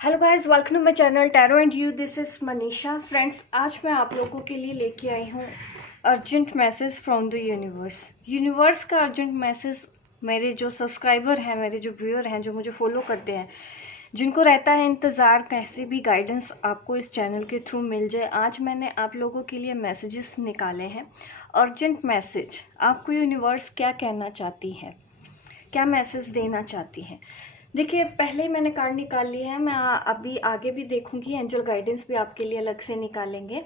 Hello guys, welcome to my channel tarot and you. This is Manisha. Friends, आज मैं आप लोगों के लिए लेके आई हूँ urgent message from the universe. Universe का अर्जेंट मैसेज मेरे जो सब्सक्राइबर हैं, मेरे जो व्यूअर हैं, जो मुझे फॉलो करते हैं, जिनको रहता है इंतज़ार कैसी भी गाइडेंस आपको इस चैनल के थ्रू मिल जाए, आज मैंने आप लोगों के लिए मैसेजेस निकाले हैं। अर्जेंट मैसेज, आपको यूनिवर्स क्या कहना चाहती है, क्या मैसेज देना चाहती है। देखिए, पहले ही मैंने कार्ड निकाल लिया है। मैं अभी आगे भी देखूंगी, एंजल गाइडेंस भी आपके लिए अलग से निकालेंगे।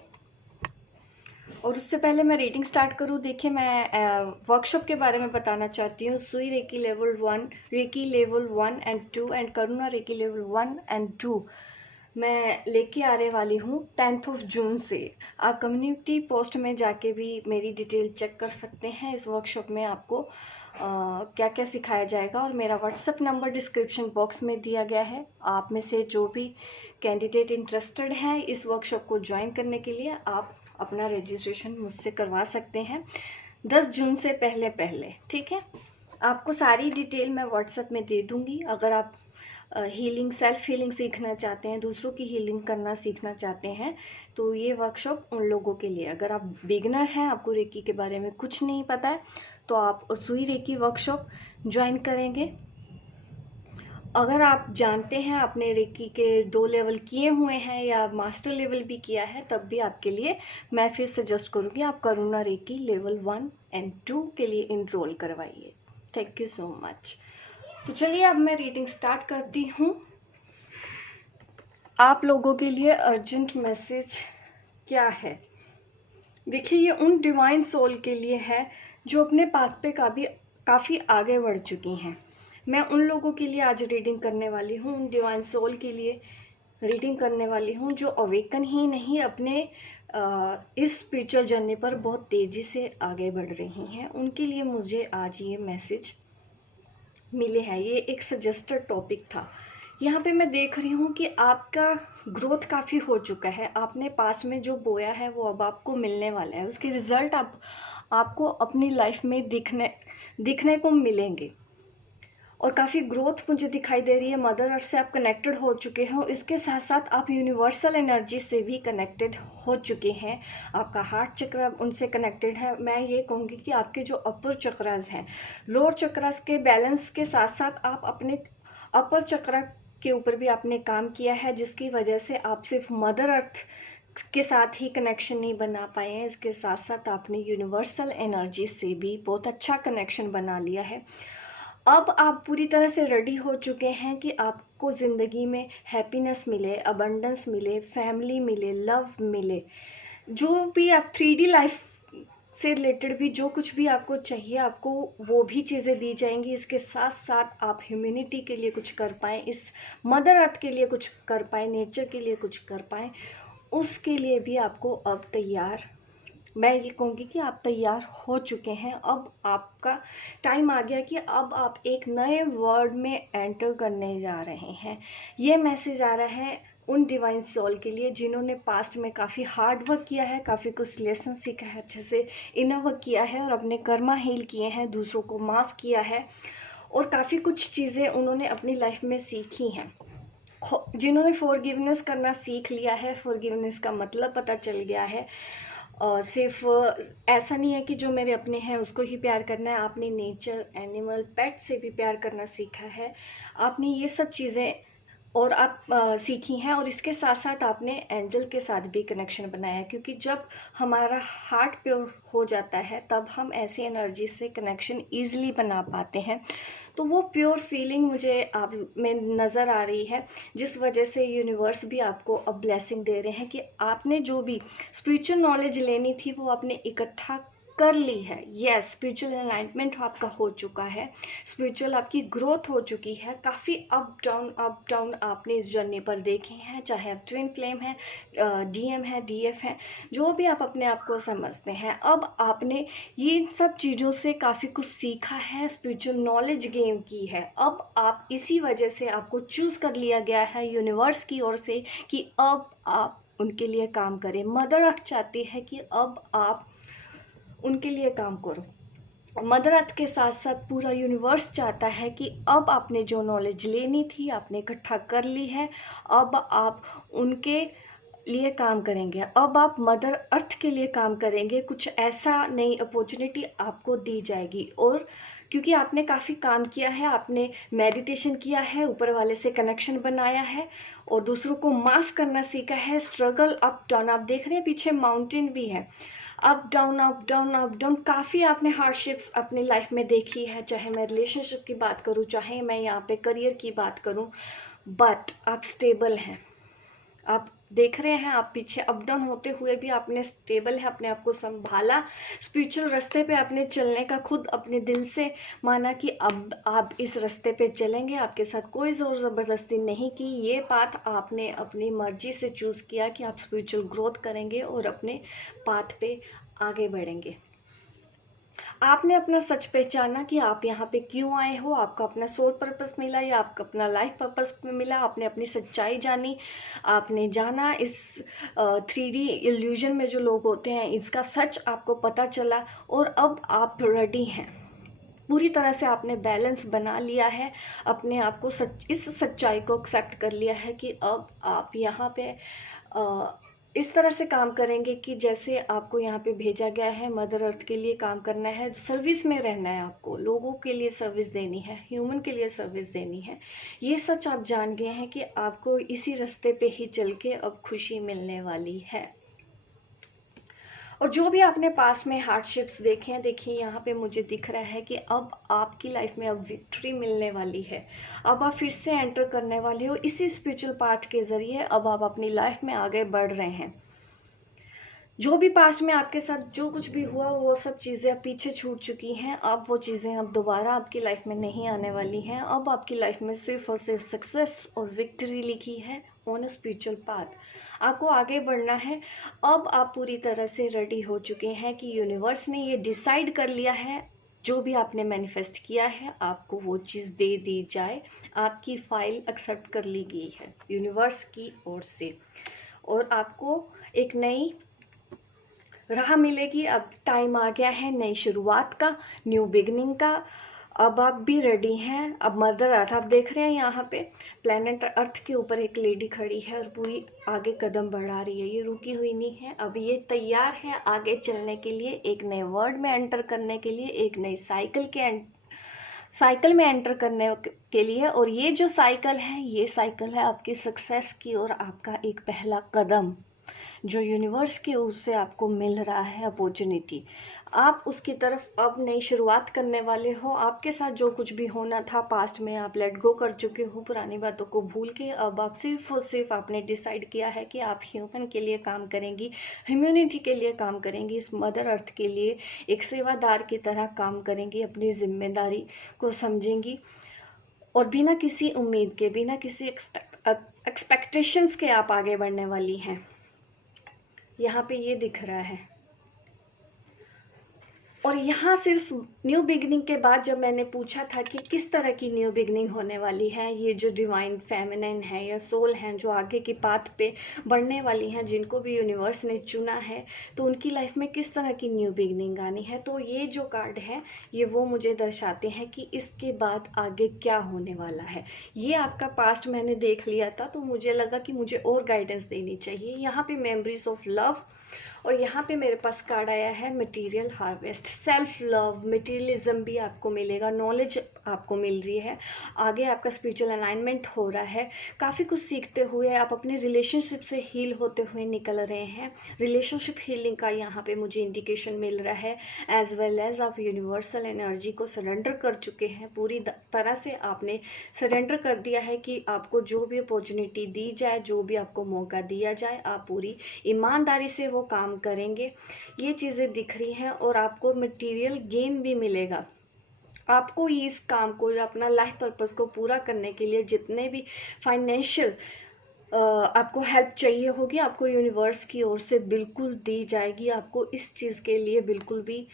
और उससे पहले मैं रीडिंग स्टार्ट करूं, देखिए मैं वर्कशॉप के बारे में बताना चाहती हूँ। Usui reiki level 1, reiki level 1 and 2 and Karuna reiki level 1 and 2 मैं लेके आने वाली हूँ 10th ऑफ जून से। आप कम्युनिटी पोस्ट में जाके भी मेरी डिटेल चेक कर सकते हैं। इस वर्कशॉप में आपको क्या क्या सिखाया जाएगा, और मेरा व्हाट्सएप नंबर डिस्क्रिप्शन बॉक्स में दिया गया है। आप में से जो भी कैंडिडेट इंटरेस्टेड हैं इस वर्कशॉप को ज्वाइन करने के लिए, आप अपना रजिस्ट्रेशन मुझसे करवा सकते हैं 10 जून से पहले पहले। ठीक है, आपको सारी डिटेल मैं व्हाट्सएप में दे दूँगी। अगर आप हीलिंग, सेल्फ हीलिंग सीखना चाहते हैं, दूसरों की हीलिंग करना सीखना चाहते हैं, तो ये वर्कशॉप उन लोगों के लिए। अगर आप बिगनर हैं, आपको रेकी के बारे में कुछ नहीं पता है, तो आप सुई रेकी वर्कशॉप ज्वाइन करेंगे। अगर आप जानते हैं, आपने रेकी के 2 लेवल किए हुए हैं या मास्टर लेवल भी किया है, तब भी आपके लिए मैं फिर सजेस्ट करूँगी आप करुणा रेकी लेवल 1 एंड 2 के लिए इनरोल करवाइए। Thank you so much. तो चलिए अब मैं रीडिंग स्टार्ट करती हूँ। आप लोगों के लिए अर्जेंट मैसेज क्या है। देखिए, ये उन डिवाइन सोल के लिए है जो अपने पाथ पे काफ़ी आगे बढ़ चुकी हैं। मैं उन लोगों के लिए आज रीडिंग करने वाली हूँ, उन डिवाइन सोल के लिए रीडिंग करने वाली हूँ जो अवेकन ही नहीं, अपने इस स्पिरिचुअल जर्नी पर बहुत तेज़ी से आगे बढ़ रही हैं। उनके लिए मुझे आज ये मैसेज मिले हैं। ये एक सजेस्टेड टॉपिक था। यहाँ पे मैं देख रही हूँ कि आपका ग्रोथ काफ़ी हो चुका है। आपने पास में जो बोया है वो अब आपको मिलने वाला है। उसके रिजल्ट आपको अपनी लाइफ में दिखने को मिलेंगे। और काफ़ी ग्रोथ मुझे दिखाई दे रही है। मदर अर्थ से आप कनेक्टेड हो चुके हो, इसके साथ साथ आप यूनिवर्सल एनर्जी से भी कनेक्टेड हो चुके हैं। आपका हार्ट चक्र उनसे कनेक्टेड है। मैं ये कहूँगी कि आपके जो अपर चक्रास हैं, लोअर चक्रास के बैलेंस के साथ साथ आप अपने अपर चक्र के ऊपर भी आपने काम किया है, जिसकी वजह से आप सिर्फ मदर अर्थ के साथ ही कनेक्शन नहीं बना पाए हैं, इसके साथ साथ आपने यूनिवर्सल एनर्जी से भी बहुत अच्छा कनेक्शन बना लिया है। अब आप पूरी तरह से रेडी हो चुके हैं कि आपको ज़िंदगी में हैप्पीनेस मिले, अबंडेंस मिले, फैमिली मिले, लव मिले। जो भी आप 3D लाइफ से रिलेटेड भी जो कुछ भी आपको चाहिए, आपको वो भी चीज़ें दी जाएंगी। इसके साथ साथ आप ह्यूमैनिटी के लिए कुछ कर पाएँ, इस मदर अर्थ के लिए कुछ कर पाएँ, नेचर के लिए कुछ कर पाएँ, उसके लिए भी आपको अब तैयार, मैं ये कहूँगी कि आप तैयार हो चुके हैं। अब आपका टाइम आ गया कि अब आप एक नए वर्ल्ड में एंटर करने जा रहे हैं। ये मैसेज आ रहा है उन डिवाइन सोल के लिए जिन्होंने पास्ट में काफ़ी हार्ड वर्क किया है, काफ़ी कुछ लेसन सीखा है, अच्छे से इनर वर्क किया है और अपने कर्मा हील किए हैं, दूसरों को माफ़ किया है, और काफ़ी कुछ चीज़ें उन्होंने अपनी लाइफ में सीखी हैं। जिन्होंने फॉरगिवनेस करना सीख लिया है, फॉरगिवनेस का मतलब पता चल गया है। सिर्फ ऐसा नहीं है कि जो मेरे अपने हैं उसको ही प्यार करना है। आपने नेचर, एनिमल, पेट से भी प्यार करना सीखा है। आपने ये सब चीज़ें और आप सीखी हैं, और इसके साथ साथ आपने एंजल के साथ भी कनेक्शन बनाया है, क्योंकि जब हमारा हार्ट प्योर हो जाता है तब हम ऐसी एनर्जी से कनेक्शन ईजिली बना पाते हैं। तो वो प्योर फीलिंग मुझे आप में नज़र आ रही है, जिस वजह से यूनिवर्स भी आपको अब ब्लेसिंग दे रहे हैं कि आपने जो भी स्पिरिचुअल नॉलेज लेनी थी वो आपने इकट्ठा कर ली है। यस, स्पिरिचुअल अलाइनमेंट आपका हो चुका है, स्पिरिचुअल आपकी ग्रोथ हो चुकी है। काफ़ी अप डाउन आपने इस जर्नी पर देखे हैं, चाहे आप ट्विन फ्लेम हैं, डीएम है, डीएफ है, जो भी आप अपने आप को समझते हैं। अब आपने ये सब चीज़ों से काफ़ी कुछ सीखा है, स्पिरिचुअल नॉलेज गेन की है। अब आप इसी वजह से आपको चूज़ कर लिया गया है यूनिवर्स की ओर से कि अब आप उनके लिए काम करें। मदर अर्थ चाहती है कि अब आप उनके लिए काम करो। मदर अर्थ के साथ साथ पूरा यूनिवर्स चाहता है कि अब आपने जो नॉलेज लेनी थी आपने इकट्ठा कर ली है, अब आप उनके लिए काम करेंगे, अब आप मदर अर्थ के लिए काम करेंगे। कुछ ऐसा नई अपॉर्चुनिटी आपको दी जाएगी। और क्योंकि आपने काफ़ी काम किया है, आपने मेडिटेशन किया है, ऊपर वाले से कनेक्शन बनाया है और दूसरों को माफ़ करना सीखा है, स्ट्रगल अप डाउन, आप देख रहे हैं पीछे माउंटेन भी है, up down up down up down, काफ़ी आपने हार्डशिप्स अपनी लाइफ में देखी है, चाहे मैं रिलेशनशिप की बात करूँ, चाहे मैं यहाँ पे करियर की बात करूँ, बट आप स्टेबल हैं। आप देख रहे हैं, आप पीछे अप डाउन होते हुए भी आपने स्टेबल है, अपने आप को संभाला, स्पिरिचुअल रास्ते पे आपने चलने का खुद अपने दिल से माना कि अब आप इस रास्ते पे चलेंगे, आपके साथ कोई ज़ोर ज़बरदस्ती नहीं की। ये बात आपने अपनी मर्जी से चूज़ किया कि आप स्पिरिचुअल ग्रोथ करेंगे और अपने पाथ पे आगे बढ़ेंगे। आपने अपना सच पहचाना कि आप यहाँ पे क्यों आए हो, आपका अपना सोल पर्पस मिला या आपका अपना लाइफ पर्पस मिला, आपने अपनी सच्चाई जानी, आपने जाना इस 3D इल्यूजन में जो लोग होते हैं इसका सच आपको पता चला और अब आप रेडी हैं। पूरी तरह से आपने बैलेंस बना लिया है, अपने आप को इस सच्चाई को एक्सेप्ट कर लिया है कि अब आप यहाँ पे इस तरह से काम करेंगे कि जैसे आपको यहाँ पे भेजा गया है, मदर अर्थ के लिए काम करना है, सर्विस में रहना है, आपको लोगों के लिए सर्विस देनी है, ह्यूमन के लिए सर्विस देनी है। ये सच आप जान गए हैं कि आपको इसी रास्ते पे ही चल के अब खुशी मिलने वाली है। और जो भी आपने पास में हार्डशिप्स देखे हैं, देखिए यहाँ पे मुझे दिख रहा है कि अब आपकी लाइफ में अब विक्ट्री मिलने वाली है। अब आप फिर से एंटर करने वाले हो इसी स्पिरिचुअल पार्ट के ज़रिए, अब आप अपनी लाइफ में आगे बढ़ रहे हैं। जो भी पास्ट में आपके साथ जो कुछ भी हुआ वो सब चीज़ें अब पीछे छूट चुकी हैं। अब वो चीज़ें अब दोबारा आपकी लाइफ में नहीं आने वाली हैं। अब आपकी लाइफ में सिर्फ और सिर्फ सक्सेस और विक्ट्री लिखी है ऑन अ स्पिरिचुअल पाथ। आपको आगे बढ़ना है। अब आप पूरी तरह से रेडी हो चुके हैं कि यूनिवर्स ने ये डिसाइड कर लिया है, जो भी आपने मैनिफेस्ट किया है आपको वो चीज़ दे दी जाए। आपकी फाइल एक्सेप्ट कर ली गई है यूनिवर्स की ओर से और आपको एक नई राह मिलेगी। अब टाइम आ गया है नई शुरुआत का, न्यू बिगनिंग का। अब आप भी रेडी हैं। अब मदर अर्थ आप देख रहे हैं, यहाँ पे प्लेनेट अर्थ के ऊपर एक लेडी खड़ी है और पूरी आगे कदम बढ़ा रही है। ये रुकी हुई नहीं है, अब ये तैयार है आगे चलने के लिए, एक नए वर्ल्ड में एंटर करने के लिए, एक नई साइकिल में एंटर करने के लिए। और ये जो साइकिल है, ये साइकिल है आपकी सक्सेस की और आपका एक पहला कदम जो यूनिवर्स की ओर से आपको मिल रहा है अपॉर्चुनिटी। आप उसकी तरफ अब नई शुरुआत करने वाले हो। आपके साथ जो कुछ भी होना था पास्ट में आप लेट गो कर चुके हो, पुरानी बातों को भूल के अब आप सिर्फ और सिर्फ आपने डिसाइड किया है कि आप ह्यूमन के लिए काम करेंगी, ह्यूमैनिटी के लिए काम करेंगी, इस मदर अर्थ के लिए एक सेवादार की तरह काम करेंगी, अपनी जिम्मेदारी को समझेंगी और बिना किसी उम्मीद के, बिना किसी एक्सपेक्टेशंस के आप आगे बढ़ने वाली हैं। यहाँ पे ये दिख रहा है। और यहाँ सिर्फ न्यू बिगनिंग के बाद जब मैंने पूछा था कि किस तरह की न्यू बिगनिंग होने वाली है, ये जो डिवाइन फेमिनिन है या सोल हैं जो आगे की पाथ पे बढ़ने वाली हैं, जिनको भी यूनिवर्स ने चुना है, तो उनकी लाइफ में किस तरह की न्यू बिगनिंग आनी है। तो ये जो कार्ड है ये वो मुझे दर्शाते हैं कि इसके बाद आगे क्या होने वाला है। ये आपका पास्ट मैंने देख लिया था तो मुझे लगा कि मुझे और गाइडेंस देनी चाहिए। यहाँ पे मेमोरीज ऑफ लव और यहाँ पे मेरे पास कार्ड आया है material harvest, self love, materialism भी आपको मिलेगा, नॉलेज आपको मिल रही है, आगे आपका स्पिरिचुअल अलाइनमेंट हो रहा है, काफ़ी कुछ सीखते हुए आप अपने रिलेशनशिप से हील होते हुए निकल रहे हैं। रिलेशनशिप हीलिंग का यहाँ पे मुझे इंडिकेशन मिल रहा है, एज वेल एज आप यूनिवर्सल एनर्जी को सरेंडर कर चुके हैं। पूरी तरह से आपने सरेंडर कर दिया है कि आपको जो भी अपॉर्चुनिटी दी जाए, जो भी आपको मौका दिया जाए, आप पूरी ईमानदारी से वो काम करेंगे। ये चीज़ें दिख रही हैं और आपको मटेरियल गेन भी मिलेगा। आपको इस काम को, अपना लाइफ पर्पस को पूरा करने के लिए जितने भी फाइनेंशियल आपको हेल्प चाहिए होगी, आपको यूनिवर्स की ओर से बिल्कुल दी जाएगी। आपको इस चीज़ के लिए बिल्कुल भी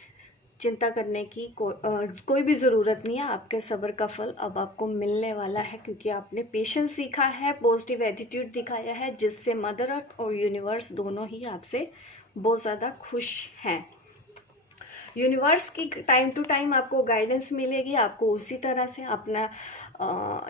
चिंता करने की कोई भी ज़रूरत नहीं है। आपके सब्र का फल अब आपको मिलने वाला है, क्योंकि आपने पेशेंस सीखा है, पॉजिटिव एटीट्यूड दिखाया है, जिससे मदर अर्थ और यूनिवर्स दोनों ही आपसे बहुत ज़्यादा खुश हैं। यूनिवर्स की टाइम टू टाइम आपको गाइडेंस मिलेगी। आपको उसी तरह से अपना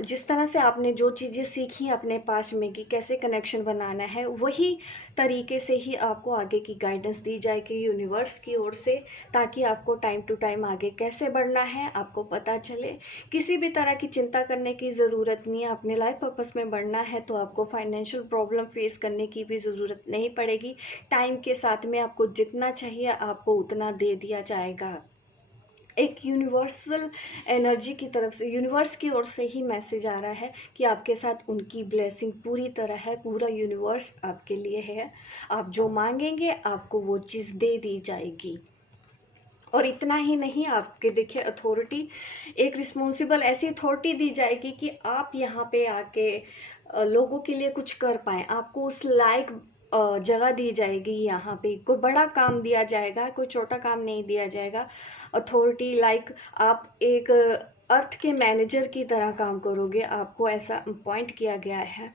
जिस तरह से आपने जो चीज़ें सीखी अपने पास में कि कैसे कनेक्शन बनाना है, वही तरीके से ही आपको आगे की गाइडेंस दी जाएगी यूनिवर्स की ओर से, ताकि आपको टाइम टू टाइम आगे कैसे बढ़ना है आपको पता चले। किसी भी तरह की चिंता करने की ज़रूरत नहीं है। अपने लाइफ पर्पस में बढ़ना है तो आपको फाइनेंशियल प्रॉब्लम फेस करने की भी ज़रूरत नहीं पड़ेगी। टाइम के साथ में आपको जितना चाहिए आपको उतना दे दिया जाएगा। एक यूनिवर्सल एनर्जी की तरफ से, यूनिवर्स की ओर से ही मैसेज आ रहा है कि आपके साथ उनकी ब्लेसिंग पूरी तरह है। पूरा यूनिवर्स आपके लिए है। आप जो मांगेंगे आपको वो चीज़ दे दी जाएगी। और इतना ही नहीं, आपके देखिए अथॉरिटी, एक रिस्पॉन्सिबल ऐसी अथॉरिटी दी जाएगी कि आप यहाँ पे आके लोगों के लिए कुछ कर पाएँ। आपको उस लायक जगह दी जाएगी। यहाँ पे कोई बड़ा काम दिया जाएगा, कोई छोटा काम नहीं दिया जाएगा। अथॉरिटी लाइक आप एक अर्थ के मैनेजर की तरह काम करोगे। आपको ऐसा अपॉइंट किया गया है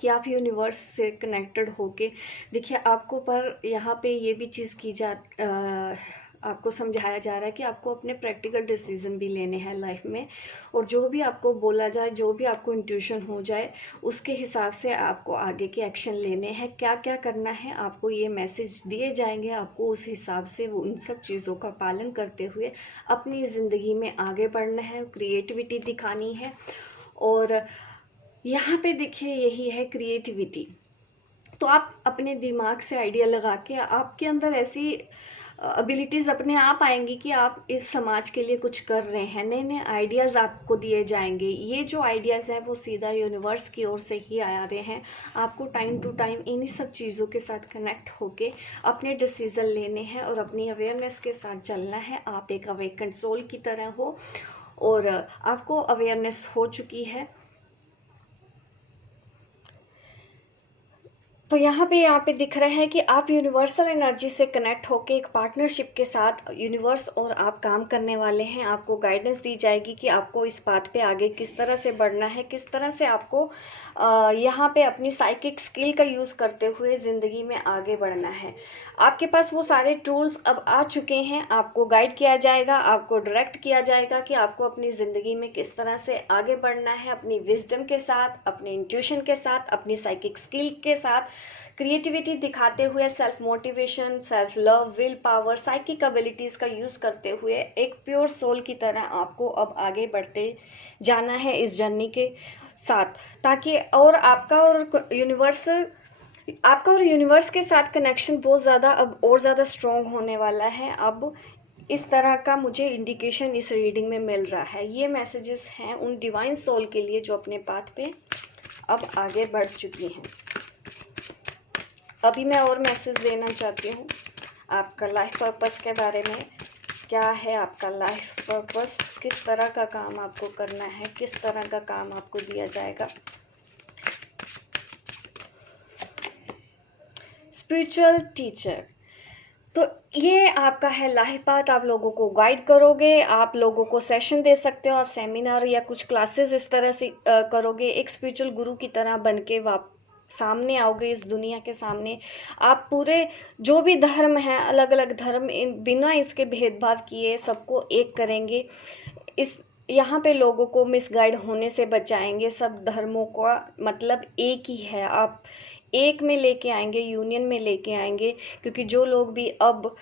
कि आप यूनिवर्स से कनेक्टेड होके देखिए आपको, पर यहाँ पे ये भी चीज़ की आपको समझाया जा रहा है कि आपको अपने प्रैक्टिकल डिसीजन भी लेने हैं लाइफ में। और जो भी आपको बोला जाए, जो भी आपको इंट्यूशन हो जाए, उसके हिसाब से आपको आगे के एक्शन लेने हैं। क्या क्या करना है आपको ये मैसेज दिए जाएंगे। आपको उस हिसाब से उन सब चीज़ों का पालन करते हुए अपनी ज़िंदगी में आगे बढ़ना है, क्रिएटिविटी दिखानी है। और यहाँ पे देखिए यही है क्रिएटिविटी। तो आप अपने दिमाग से आइडिया लगा के, आपके अंदर ऐसी एबिलिटीज़ अपने आप आएंगी कि आप इस समाज के लिए कुछ कर रहे हैं। नए नए आइडियाज़ आपको दिए जाएंगे। ये जो आइडियाज़ हैं वो सीधा यूनिवर्स की ओर से ही आ रहे हैं। आपको टाइम टू टाइम इन्हीं सब चीज़ों के साथ कनेक्ट होके अपने डिसीज़न लेने हैं और अपनी अवेयरनेस के साथ चलना है। आप एक अवेकेंड सोल की तरह हो और आपको अवेयरनेस हो चुकी है। तो यहाँ पे दिख रहा है कि आप यूनिवर्सल एनर्जी से कनेक्ट होकर एक पार्टनरशिप के साथ यूनिवर्स और आप काम करने वाले हैं। आपको गाइडेंस दी जाएगी कि आपको इस बात पे आगे किस तरह से बढ़ना है, किस तरह से आपको यहाँ पे अपनी साइकिक स्किल का यूज़ करते हुए ज़िंदगी में आगे बढ़ना है। आपके पास वो सारे टूल्स अब आ चुके हैं। आपको गाइड किया जाएगा, आपको डायरेक्ट किया जाएगा कि आपको अपनी ज़िंदगी में किस तरह से आगे बढ़ना है, अपनी विजडम के साथ, अपने इंट्यूशन के साथ, अपनी साइकिक स्किल के साथ, क्रिएटिविटी दिखाते हुए, self motivation, self love, will power, psychic abilities का यूज़ करते हुए एक प्योर सोल की तरह आपको अब आगे बढ़ते जाना है इस जर्नी के साथ, ताकि और आपका और यूनिवर्स के साथ कनेक्शन बहुत ज़्यादा अब और ज़्यादा स्ट्रॉन्ग होने वाला है। अब इस तरह का मुझे इंडिकेशन इस रीडिंग में मिल रहा है। ये मैसेजेस हैं उन डिवाइन सोल के लिए जो अपने पाथ पे अब आगे बढ़ चुकी हैं। अभी मैं और मैसेज देना चाहती हूँ आपका लाइफ पर्पस के बारे में। क्या है आपका लाइफ पर्पस, किस तरह का काम आपको करना है, किस तरह का काम आपको दिया जाएगा। स्पिरिचुअल टीचर, तो ये आपका है लाइफ पाथ। आप लोगों को गाइड करोगे, आप लोगों को सेशन दे सकते हो, आप सेमिनार या कुछ क्लासेस इस तरह से करोगे। एक स्पिरिचुअल गुरु की तरह बन के सामने आओगे इस दुनिया के सामने। आप पूरे जो भी धर्म है, अलग अलग धर्म, बिना इसके भेदभाव किए सबको एक करेंगे। इस यहाँ पे लोगों को मिसगाइड होने से बचाएंगे। सब धर्मों का मतलब एक ही है। आप एक में लेके आएंगे, यूनियन में लेके आएंगे। क्योंकि जो लोग भी अब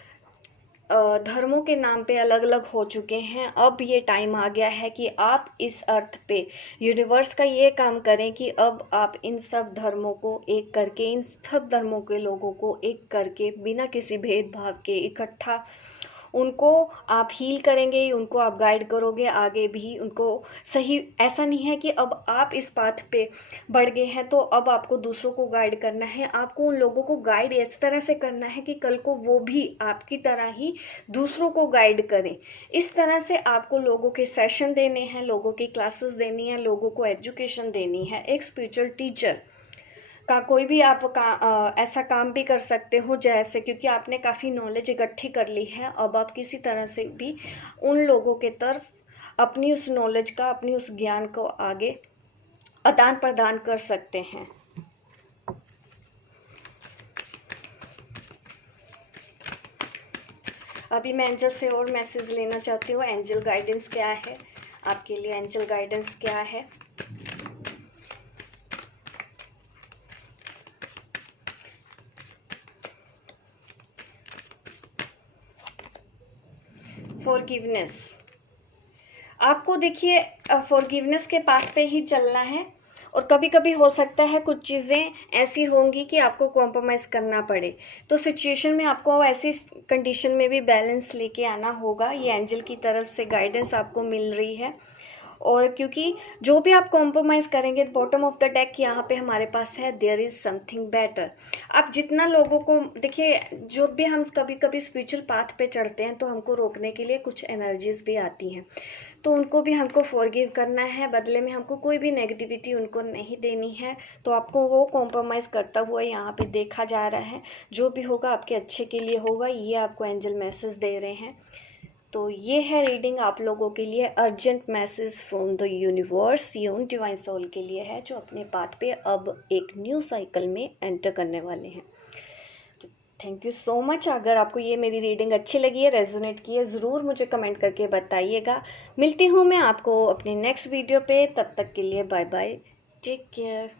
धर्मों के नाम पे अलग अलग हो चुके हैं, अब ये टाइम आ गया है कि आप इस अर्थ पे यूनिवर्स का ये काम करें कि अब आप इन सब धर्मों को एक करके, इन सब धर्मों के लोगों को एक करके, बिना किसी भेदभाव के इकट्ठा उनको आप हील करेंगे, उनको आप गाइड करोगे आगे भी उनको सही। ऐसा नहीं है कि अब आप इस पाथ पे बढ़ गए हैं तो अब आपको दूसरों को गाइड करना है। आपको उन लोगों को गाइड इस तरह से करना है कि कल को वो भी आपकी तरह ही दूसरों को गाइड करें। इस तरह से आपको लोगों के सेशन देने हैं, लोगों की क्लासेस देनी है, लोगों को एजुकेशन देनी है। एक स्पिरिचुअल टीचर का कोई भी आप ऐसा काम भी कर सकते हो जैसे, क्योंकि आपने काफ़ी नॉलेज इकट्ठी कर ली है। अब आप किसी तरह से भी उन लोगों के तरफ अपनी उस नॉलेज का, अपनी उस ज्ञान को आगे आदान प्रदान कर सकते हैं। अभी मैं एंजल से और मैसेज लेना चाहती हूँ। एंजल गाइडेंस क्या है आपके लिए, एंजल गाइडेंस क्या है। फॉरगिवनेस, आपको देखिए फॉरगिवनेस के पाथ पे ही चलना है। और कभी कभी हो सकता है कुछ चीज़ें ऐसी होंगी कि आपको कॉम्प्रोमाइज़ करना पड़े, तो सिचुएशन में आपको ऐसी कंडीशन में भी बैलेंस लेके आना होगा। ये एंजल की तरफ से गाइडेंस आपको मिल रही है। और क्योंकि जो भी आप कॉम्प्रोमाइज़ करेंगे, बॉटम ऑफ द डेक यहाँ पे हमारे पास है देयर इज़ समथिंग बेटर। आप जितना लोगों को देखिए, जो भी हम कभी कभी स्पिरिचुअल पाथ पे चढ़ते हैं तो हमको रोकने के लिए कुछ एनर्जीज भी आती हैं, तो उनको भी हमको फॉरगिव करना है। बदले में हमको कोई भी नेगेटिविटी उनको नहीं देनी है। तो आपको वो कॉम्प्रोमाइज़ करता हुआ यहाँ पे देखा जा रहा है। जो भी होगा आपके अच्छे के लिए होगा, ये आपको एंजल मैसेज दे रहे हैं। तो ये है रीडिंग आप लोगों के लिए, urgent message from the universe. ये उन डिवाइन सोल के लिए है जो अपने पाथ पे अब एक न्यू साइकिल में एंटर करने वाले हैं। तो थैंक यू सो मच। अगर आपको ये मेरी रीडिंग अच्छी लगी है, रेजोनेट की है, ज़रूर मुझे कमेंट करके बताइएगा। मिलती हूँ मैं आपको अपने नेक्स्ट वीडियो पे, तब तक के लिए बाय बाय, टेक केयर।